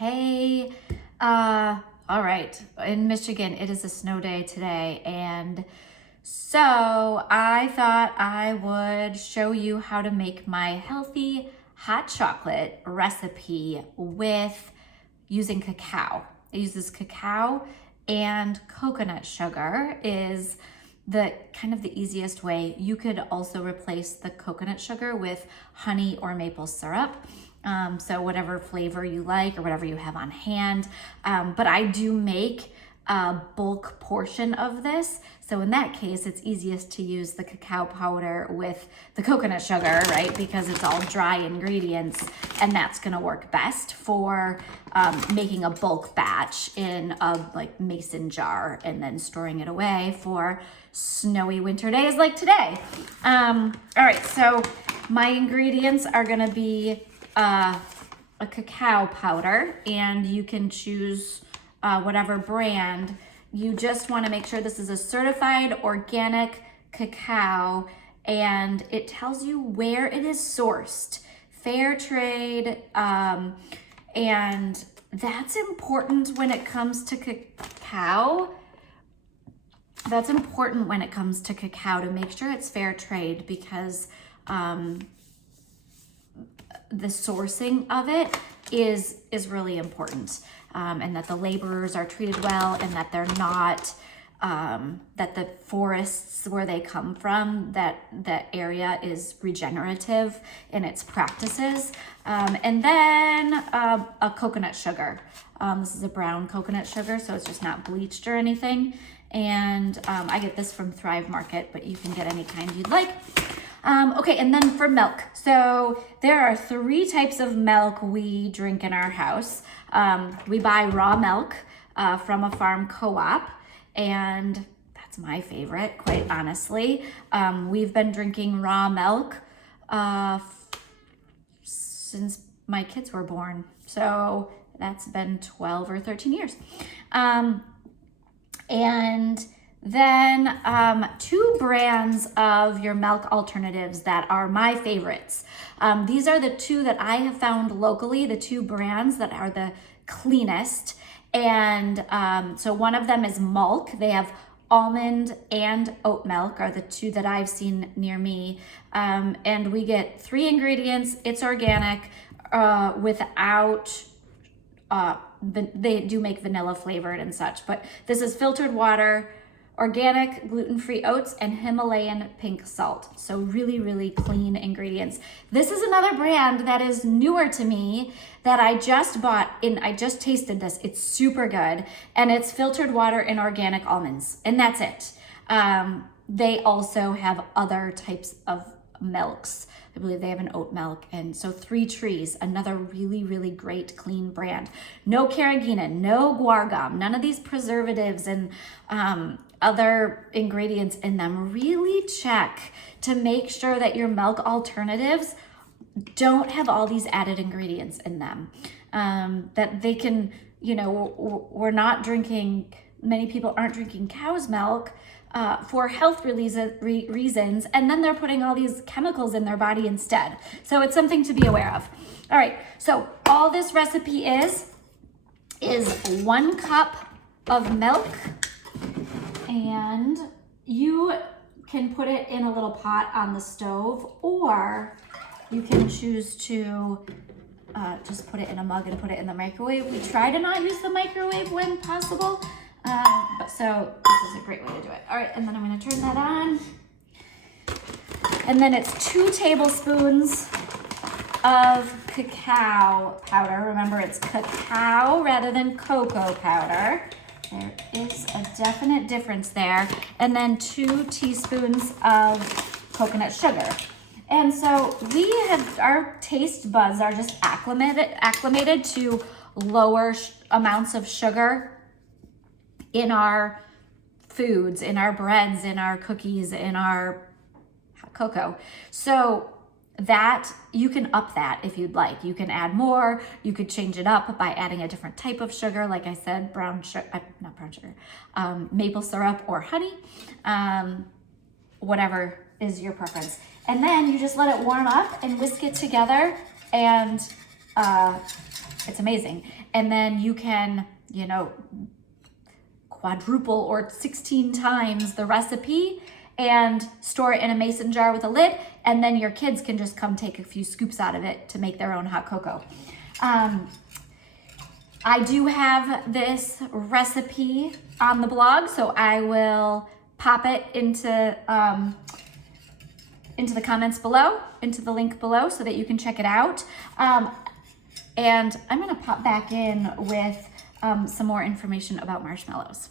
Hey, all right. In Michigan, it is a snow day today, and so I thought I would show you how to make my healthy hot chocolate recipe with using cacao. It uses cacao and coconut sugar is the kind of the easiest way. You could also replace the coconut sugar with honey or maple syrup. So whatever flavor you like or whatever you have on hand. But I do make a bulk portion of this. So in that case, it's easiest to use the cacao powder with the coconut sugar, right? Because it's all dry ingredients, and that's gonna work best for making a bulk batch in a like mason jar and then storing it away for snowy winter days like today. All right, so my ingredients are gonna be a cacao powder, and you can choose whatever brand. You just want to make sure this is a certified organic cacao, and it tells you where it is sourced, fair trade, and that's important when it comes to cacao. That's important when it comes to cacao to make sure it's fair trade, because the sourcing of it is really important, and that the laborers are treated well, and that they're not that the forests where they come from, that area is regenerative in its practices, and then a coconut sugar. This is a brown coconut sugar, so it's just not bleached or anything, and I get this from Thrive Market, but you can get any kind you'd like. Okay, and then for milk. So there are 3 types of milk we drink in our house. We buy raw milk from a farm co-op, and that's my favorite, quite honestly. We've been drinking raw milk since my kids were born. So that's been 12 or 13 years. And then 2 brands of your milk alternatives that are my favorites. These are the 2 that I have found locally, the 2 brands that are the cleanest. And so one of them is Mulk. They have almond and oat milk are the 2 that I've seen near me. And we get 3 ingredients. It's organic without they do make vanilla flavored and such, but this is filtered water, organic gluten-free oats, and Himalayan pink salt. So really, really clean ingredients. This is another brand that is newer to me that I just bought I just tasted this. It's super good, and it's filtered water and organic almonds, and that's it. They also have other types of milks. I believe they have an oat milk. And so 3 Trees, another really, really great clean brand. No carrageenan, no guar gum, none of these preservatives and other ingredients in them. Really check to make sure that your milk alternatives don't have all these added ingredients in them. That they can, we're not drinking, many people aren't drinking cow's milk for health reasons, and then they're putting all these chemicals in their body instead. So it's something to be aware of. All right, so all this recipe is 1 cup of milk, and you can put it in a little pot on the stove, or you can choose to just put it in a mug and put it in the microwave. We try to not use the microwave when possible. So this is a great way to do it. All right, and then I'm gonna turn that on. And then it's 2 tablespoons of cacao powder. Remember, it's cacao rather than cocoa powder. There is a definite difference there. And then 2 teaspoons of coconut sugar. And so our taste buds are just acclimated to lower amounts of sugar in our foods, in our breads, in our cookies, in our cocoa. So that you can up that if you'd like. You can add more. You could change it up by adding a different type of sugar, like I said, maple syrup or honey, whatever is your preference. And then you just let it warm up and whisk it together, and It's amazing. And then you can, you know, quadruple or 16 times the recipe and store it in a mason jar with a lid, and then your kids can just come take a few scoops out of it to make their own hot cocoa. I do have this recipe on the blog, so I will pop it into the comments below, into the link below, so that you can check it out. And I'm gonna pop back in with some more information about marshmallows.